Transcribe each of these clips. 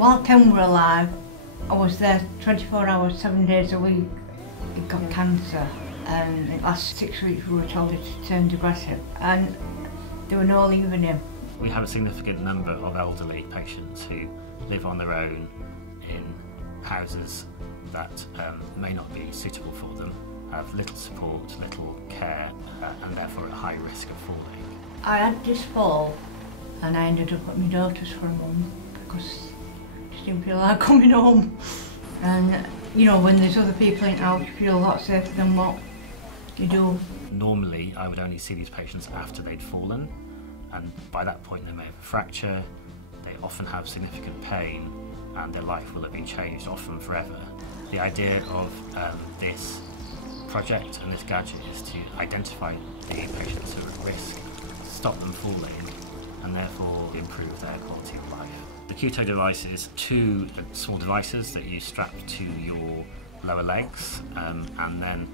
While Ken were alive, I was there 24 hours, 7 days a week. He got cancer, and in the last 6 weeks we were told it turned aggressive, and they were not leaving him. We have a significant number of elderly patients who live on their own in houses that may not be suitable for them, have little support, little care, and therefore at high risk of falling. I had this fall, and I ended up at my daughter's for a month because I just didn't feel like coming home. And you know, when there's other people in the house, you feel a lot safer than what you do. Normally, I would only see these patients after they'd fallen, and by that point they may have a fracture, they often have significant pain, and their life will have been changed, often forever. The idea of this project and this gadget is to identify the patients who are at risk, stop them falling, and therefore improve their quality of life. The QTO device is two small devices that you strap to your lower legs, and then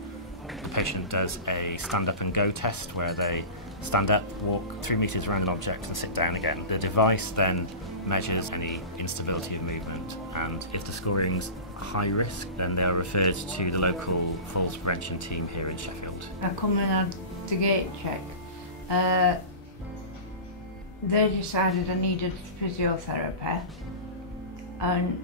the patient does a stand up and go test where they stand up, walk 3 meters around an object and sit down again. The device then measures any instability of movement, and if the scoring's high risk, then they're referred to the local falls prevention team here in Sheffield. I come and had the gait check. They decided I needed physiotherapy, and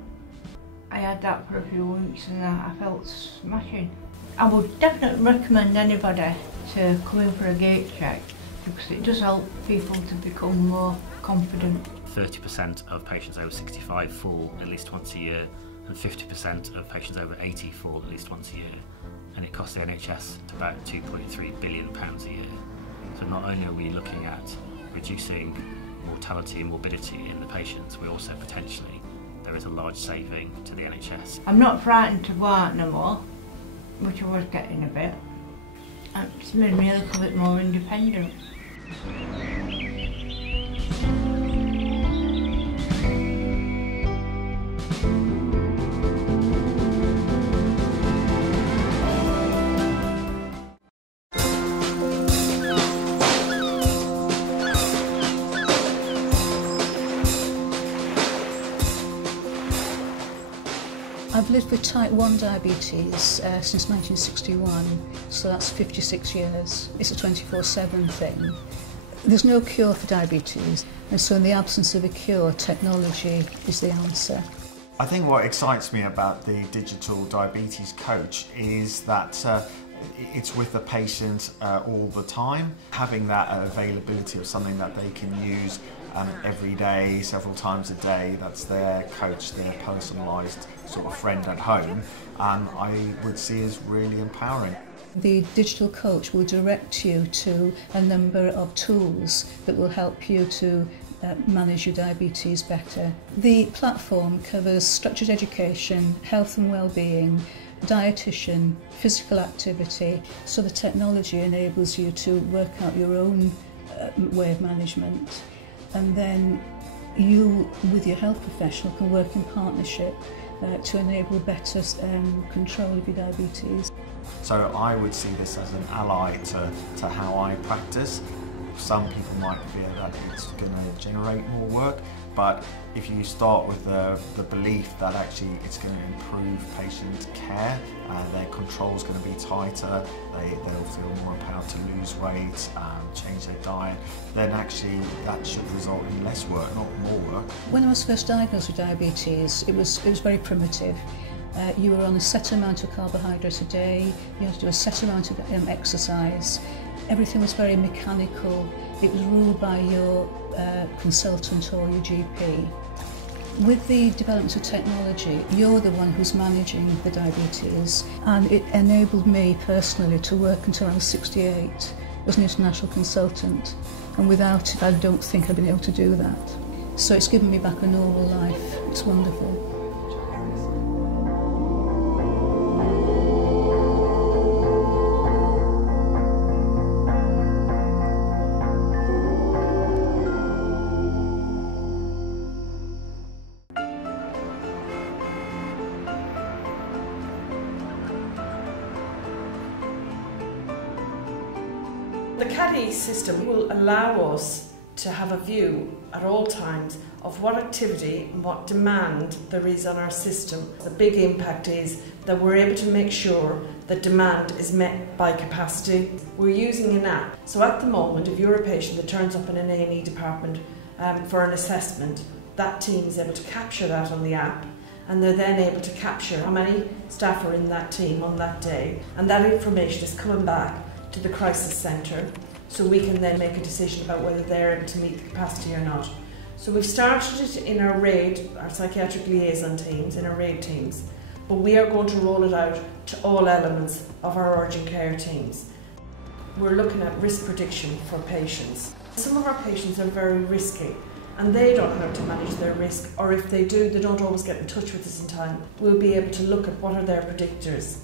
I had that for a few weeks and I felt smashing. I would definitely recommend anybody to come in for a gait check because it does help people to become more confident. 30% of patients over 65 fall at least once a year, and 50% of patients over 80 fall at least once a year, and it costs the NHS about £2.3 billion a year. So not only are we looking at reducing mortality and morbidity in the patients, we also potentially, there is a large saving to the NHS. I'm not frightened to go out no more, which I was getting a bit. It's made me a little bit more independent. I've lived with type 1 diabetes since 1961, so that's 56 years. It's a 24/7 thing. There's no cure for diabetes, and so in the absence of a cure, technology is the answer. I think what excites me about the digital diabetes coach is that it's with the patient all the time. Having that availability of something that they can use every day, several times a day, that's their coach, their personalised sort of friend at home, I would see as really empowering. The digital coach will direct you to a number of tools that will help you to manage your diabetes better. The platform covers structured education, health and well-being, dietitian, physical activity, so the technology enables you to work out your own way of management, and then you, with your health professional, can work in partnership to enable better control of your diabetes. So I would see this as an ally to how I practice. Some people might fear that it's going to generate more work, but if you start with the belief that actually it's going to improve patient care, their control's going to be tighter, they'll feel more empowered to lose weight, change their diet, then actually that should result in less work, not more work. When I was first diagnosed with diabetes, it was very primitive. You were on a set amount of carbohydrates a day, you had to do a set amount of exercise. Everything was very mechanical. It was ruled by your consultant or your GP. With the development of technology, you're the one who's managing the diabetes, and it enabled me personally to work until I was 68 as an international consultant, and without it I don't think I'd been able to do that. So it's given me back a normal life. It's wonderful. The Caddy system will allow us to have a view at all times of what activity and what demand there is on our system. The big impact is that we're able to make sure that demand is met by capacity. We're using an app. So at the moment, if you're a patient that turns up in an A&E department for an assessment, that team is able to capture that on the app, and they're then able to capture how many staff are in that team on that day, and that information is coming back to the crisis centre, so we can then make a decision about whether they're able to meet the capacity or not. So we've started it in our RAID, our psychiatric liaison teams, in our RAID teams, but we are going to roll it out to all elements of our urgent care teams. We're looking at risk prediction for patients. Some of our patients are very risky and they don't know how to manage their risk, or if they do, they don't always get in touch with us in time. We'll be able to look at what are their predictors.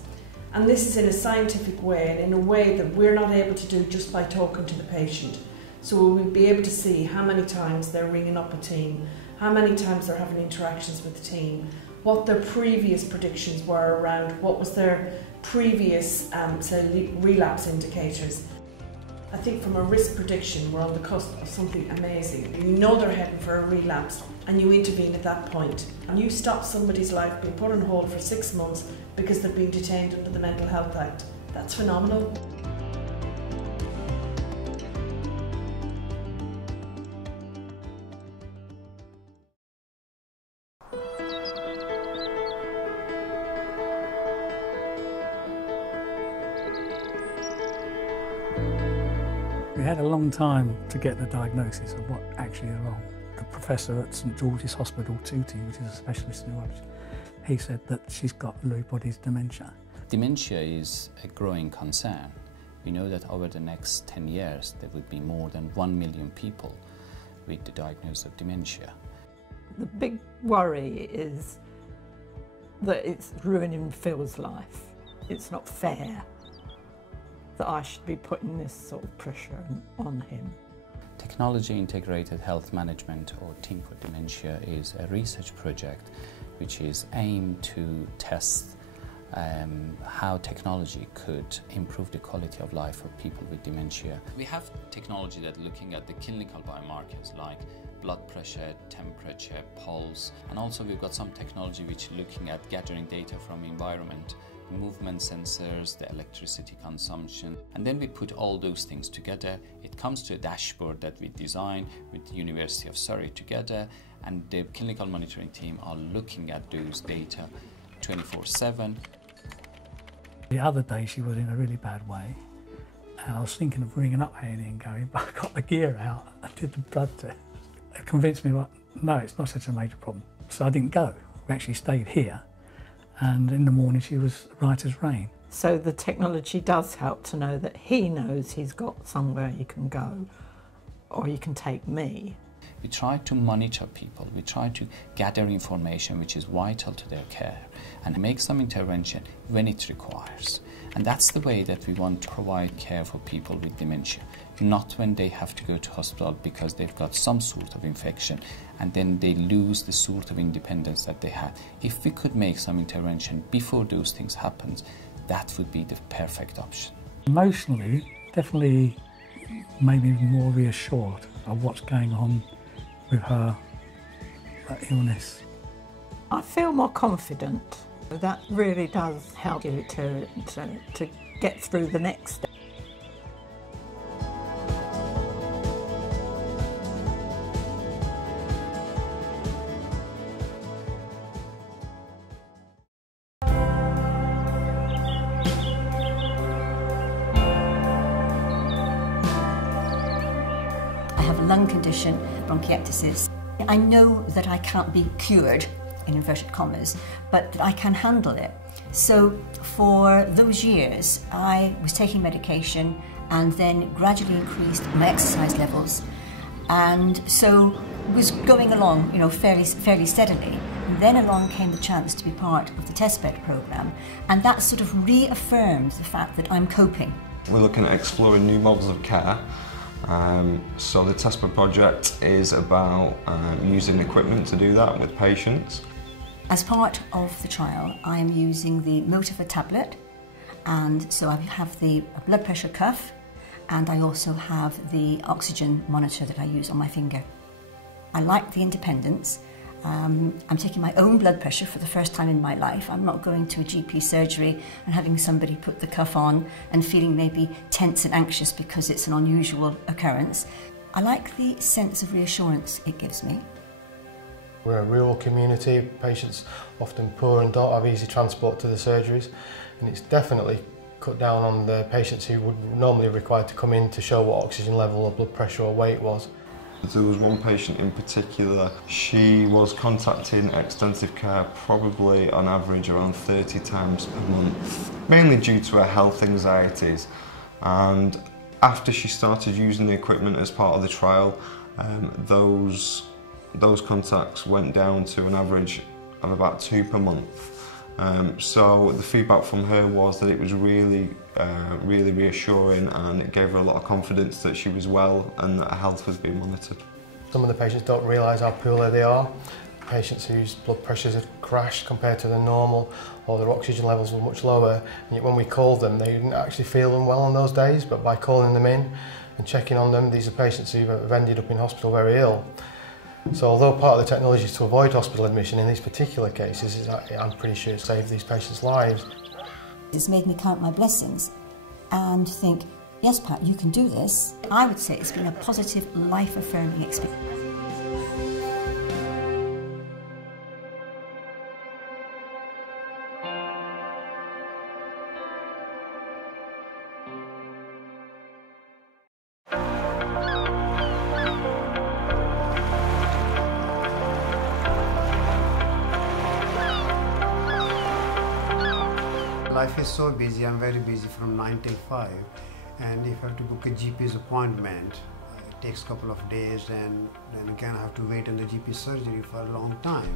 And this is in a scientific way and in a way that we're not able to do just by talking to the patient. So we'll be able to see how many times they're ringing up a team, how many times they're having interactions with the team, what their previous predictions were around, what was their previous say relapse indicators. I think from a risk prediction, we're on the cusp of something amazing. You know they're heading for a relapse and you intervene at that point. And you stop somebody's life being put on hold for 6 months because they're being detained under the Mental Health Act. That's phenomenal. We had a long time to get the diagnosis of what actually is wrong. The professor at St George's Hospital, Tooting, which is a specialist in neurology, he said that she's got Lewy body's dementia. Dementia is a growing concern. We know that over the next 10 years there would be more than 1 million people with the diagnosis of dementia. The big worry is that it's ruining Phil's life. It's not fair that I should be putting this sort of pressure on him. Technology Integrated Health Management, or TIM for Dementia, is a research project which is aimed to test how technology could improve the quality of life for people with dementia. We have technology that's looking at the clinical biomarkers like blood pressure, temperature, pulse, and also we've got some technology which is looking at gathering data from environment, movement sensors, the electricity consumption, and then we put all those things together. It comes to a dashboard that we design with the University of Surrey together, and the clinical monitoring team are looking at those data 24/7. The other day she was in a really bad way, and I was thinking of ringing up A&E and going, but I got the gear out, I did the blood test. It convinced me, well, no, it's not such a major problem. So I didn't go. We actually stayed here. And in the morning she was right as rain. So the technology does help to know that he knows he's got somewhere he can go, or he can take me. We try to monitor people, we try to gather information which is vital to their care and make some intervention when it requires. And that's the way that we want to provide care for people with dementia, not when they have to go to hospital because they've got some sort of infection and then they lose the sort of independence that they had. If we could make some intervention before those things happen, that would be the perfect option. Emotionally, definitely made me more reassured of what's going on with her illness. I feel more confident. That really does help you to get through the next step. I have a lung condition, bronchiectasis. I know that I can't be cured, in inverted commas, but that I can handle it. So for those years, I was taking medication and then gradually increased my exercise levels. And so was going along, fairly steadily. And then along came the chance to be part of the Test Bed Programme, and that sort of reaffirmed the fact that I'm coping. We're looking at exploring new models of care. So the Test Bed project is about using equipment to do that with patients. As part of the trial, I am using the Motiva tablet, and so I have the blood pressure cuff, and I also have the oxygen monitor that I use on my finger. I like the independence. I'm taking my own blood pressure for the first time in my life. I'm not going to a GP surgery and having somebody put the cuff on and feeling maybe tense and anxious because it's an unusual occurrence. I like the sense of reassurance it gives me. We're a rural community, patients often poor and don't have easy transport to the surgeries, and it's definitely cut down on the patients who would normally be required to come in to show what oxygen level or blood pressure or weight was. There was one patient in particular, she was contacting extensive care probably on average around 30 times a month, mainly due to her health anxieties. And after she started using the equipment as part of the trial, those contacts went down to an average of about 2 per month. So the feedback from her was that it was really reassuring, and it gave her a lot of confidence that she was well and that her health was being monitored. Some of the patients don't realise how poorly they are. Patients whose blood pressures had crashed compared to the normal, or their oxygen levels were much lower, and yet when we called them they didn't actually feel unwell on those days, but by calling them in and checking on them, these are patients who have ended up in hospital very ill. So although part of the technology is to avoid hospital admission, in these particular cases, I'm pretty sure it saved these patients' lives. It's made me count my blessings and think, yes Pat, you can do this. I would say it's been a positive, life-affirming experience. Life is so busy, I'm very busy from 9 till 5, and if I have to book a GP's appointment, it takes a couple of days, and then again I have to wait in the GP surgery for a long time.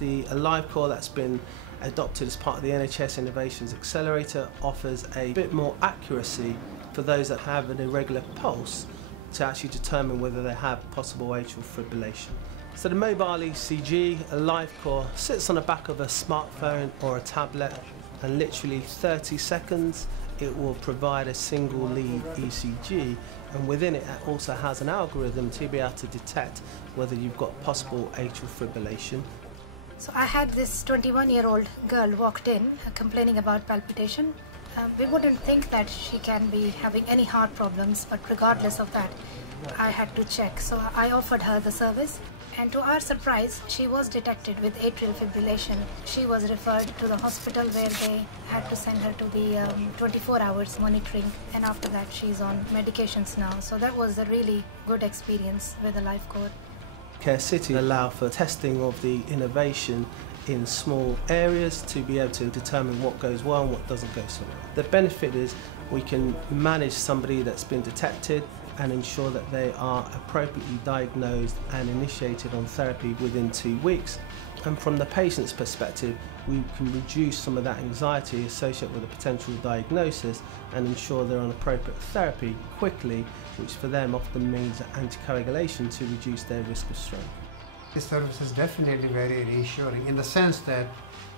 The Alive core that's been adopted as part of the NHS Innovations Accelerator offers a bit more accuracy for those that have an irregular pulse to actually determine whether they have possible atrial fibrillation. So the mobile ECG, Alive core, sits on the back of a smartphone or a tablet, and literally 30 seconds it will provide a single lead ECG, and within it also has an algorithm to be able to detect whether you've got possible atrial fibrillation. So I had this 21-year-old girl walked in complaining about palpitation. We wouldn't think that she can be having any heart problems, but regardless of that, I had to check. So I offered her the service, and to our surprise, she was detected with atrial fibrillation. She was referred to the hospital where they had to send her to the 24 hours monitoring, and after that she's on medications now. So that was a really good experience with the Life Core. Care City allow for testing of the innovation in small areas to be able to determine what goes well and what doesn't go so well. The benefit is we can manage somebody that's been detected and ensure that they are appropriately diagnosed and initiated on therapy within 2 weeks. And from the patient's perspective, we can reduce some of that anxiety associated with a potential diagnosis and ensure they're on appropriate therapy quickly, which for them often means anticoagulation to reduce their risk of stroke. This service is definitely very reassuring in the sense that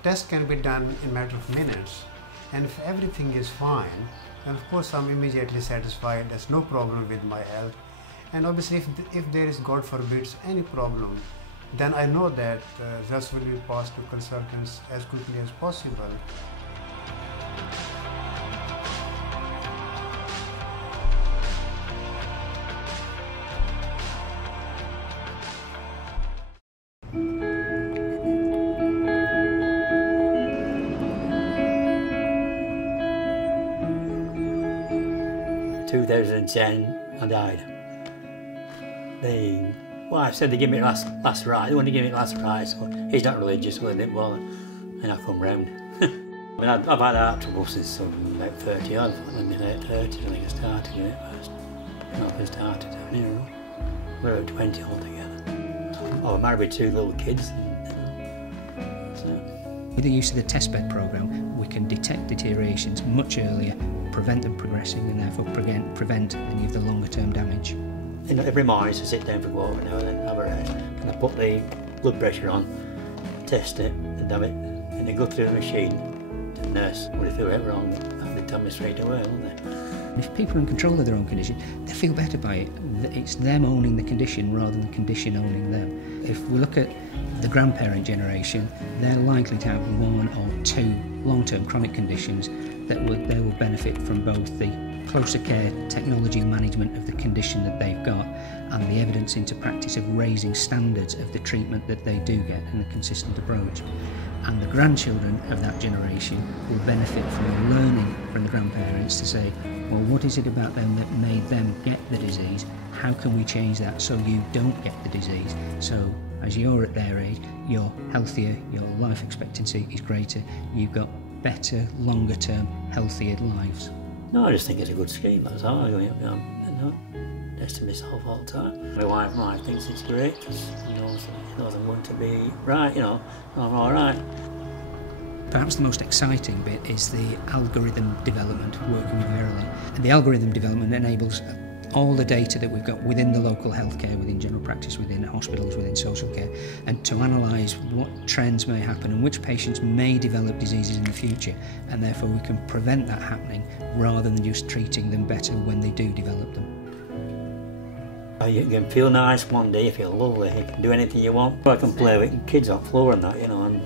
tests can be done in a matter of minutes, and if everything is fine, then of course I'm immediately satisfied. There's no problem with my health, and obviously if there is, God forbids, any problem, then I know that results will be passed to consultants as quickly as possible. In 2010, I died. The wife said they give me it last right. They want to give it last right, so he's not religious, well, didn't bother. And I come round. I mean, I've had heart trouble since about 30 odd, in the late 30s, I think I started in it first. Not first started down here. We're about 20 altogether. I was married with 2 little kids. With the use of the Test Bed Programme, we can detect deteriorations much earlier, prevent them progressing, and therefore prevent any of the longer term damage. You know, every morning I sit down for a walk now and then have a rest, and I put the blood pressure on, test it, and have it, and they go through the machine to the nurse. Well, if they went wrong, they tell me straight away, don't they? If people are in control of their own condition, they feel better by it. It's them owning the condition rather than the condition owning them. If we look at the grandparent generation, they're likely to have 1 or 2 long-term chronic conditions that they will benefit from both the closer care technology management of the condition that they've got and the evidence into practice of raising standards of the treatment that they do get and a consistent approach. And the grandchildren of that generation will benefit from learning from the grandparents to say, well, what is it about them that made them get the disease? How can we change that so you don't get the disease? So as you're at their age, you're healthier, your life expectancy is greater, you've got better, longer term, healthier lives. No, I just think it's a good scheme, that's all. I'm testing myself all the time. My wife thinks it's great because she knows I'm going to be right, I'm all right. Perhaps the most exciting bit is the algorithm development working with Verily. And the algorithm development enables all the data that we've got within the local healthcare, within general practice, within hospitals, within social care, and to analyse what trends may happen and which patients may develop diseases in the future, and therefore we can prevent that happening rather than just treating them better when they do develop them. You can feel nice one day, you feel lovely, you can do anything you want. I can play with kids on the floor and that, and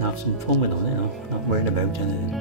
have some fun with them, not worrying about anything.